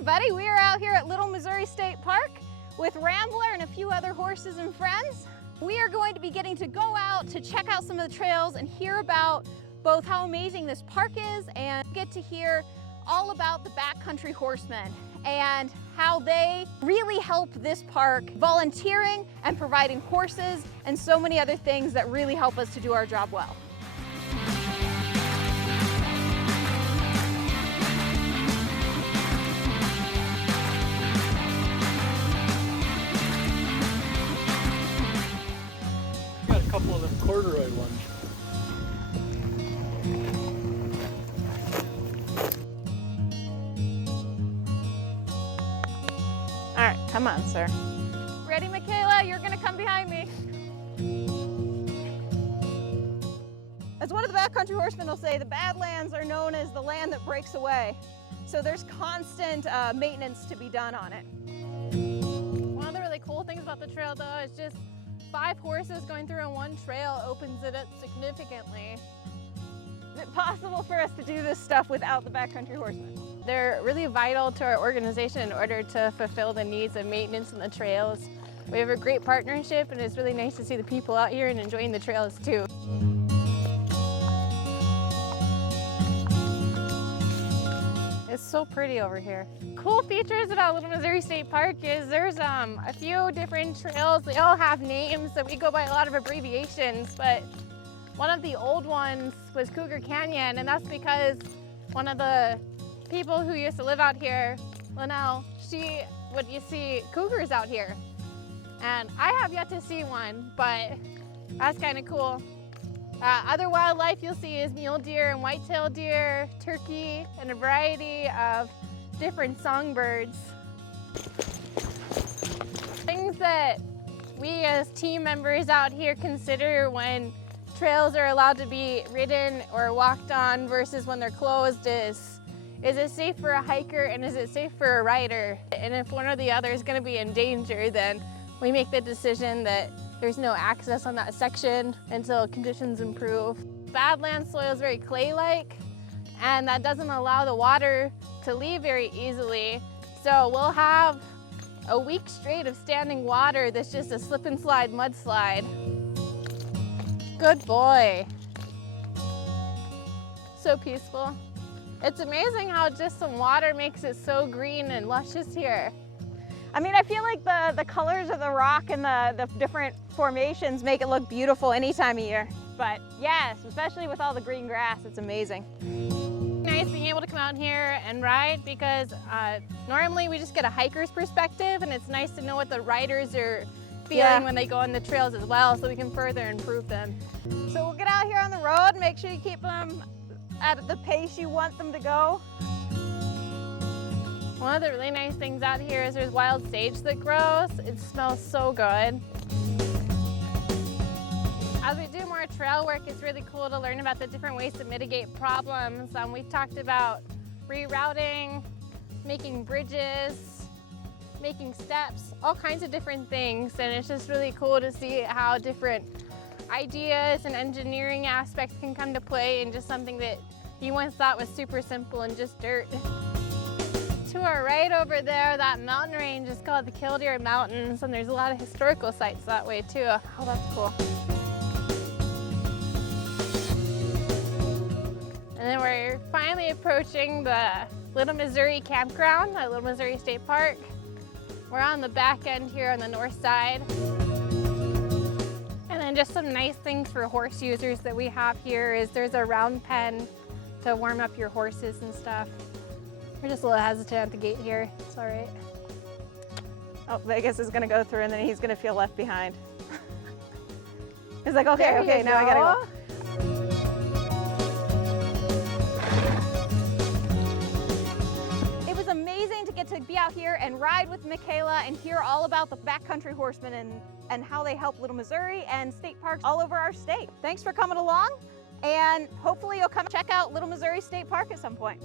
everybody, we are out here at Little Missouri State Park with Rambler and a few other horses and friends. We are going to be getting to go out to check out some of the trails and hear about both how amazing this park is and get to hear all about the Back Country Horsemen and how they really help this park volunteering and providing horses and so many other things that really help us to do our job well. Got a couple of them corduroy ones. All right, come on, sir. Ready, Michaela? You're gonna come behind me. As one of the backcountry horsemen will say, the badlands are known as the land that breaks away. So there's constant maintenance to be done on it. One of the really cool things about the trail though is just 5 horses going through on one trail opens it up significantly. Is it possible for us to do this stuff without the backcountry horsemen? They're really vital to our organization in order to fulfill the needs of maintenance on the trails. We have a great partnership and it's really nice to see the people out here and enjoying the trails too. It's so pretty over here. Cool features about Little Missouri State Park is there's a few different trails. They all have names, so we go by a lot of abbreviations, but one of the old ones was Cougar Canyon, and that's because one of the people who used to live out here, Linnell, she would see cougars out here. And I have yet to see one, but that's kind of cool. Other wildlife you'll see is mule deer and white-tailed deer, turkey, and a variety of different songbirds. Things that we as team members out here consider when trails are allowed to be ridden or walked on versus when they're closed is it safe for a hiker and is it safe for a rider? And if one or the other is going to be in danger, then we make the decision that there's no access on that section until conditions improve. Badlands soil is very clay-like, and that doesn't allow the water to leave very easily. So we'll have a week straight of standing water that's just a slip and slide mudslide. Good boy. So peaceful. It's amazing how just some water makes it so green and luscious here. I mean, I feel like the colors of the rock and the different formations make it look beautiful any time of year. But yes, especially with all the green grass, it's amazing. Nice being able to come out here and ride because normally we just get a hiker's perspective, and it's nice to know what the riders are feeling when they go on the trails as well, so we can further improve them. So we'll get out here on the road, make sure you keep them at the pace you want them to go. One of the really nice things out here is there's wild sage that grows. It smells so good. As we do more trail work, it's really cool to learn about the different ways to mitigate problems. We've talked about rerouting, making bridges, making steps, all kinds of different things. And it's just really cool to see how different ideas and engineering aspects can come to play in just something that you once thought was super simple and just dirt. To our right over there, that mountain range is called the Killdeer Mountains, and there's a lot of historical sites that way too. Oh, that's cool. And then we're finally approaching the Little Missouri Campground at Little Missouri State Park. We're on the back end here on the north side. And then just some nice things for horse users that we have here is there's a round pen to warm up your horses and stuff. We're just a little hesitant at the gate here. It's all right. Oh, Vegas is gonna go through and then he's gonna feel left behind. He's like, okay, now I gotta go. It was amazing to get to be out here and ride with Michaela and hear all about the backcountry horsemen and how they help Little Missouri and state parks all over our state. Thanks for coming along, and hopefully you'll come check out Little Missouri State Park at some point.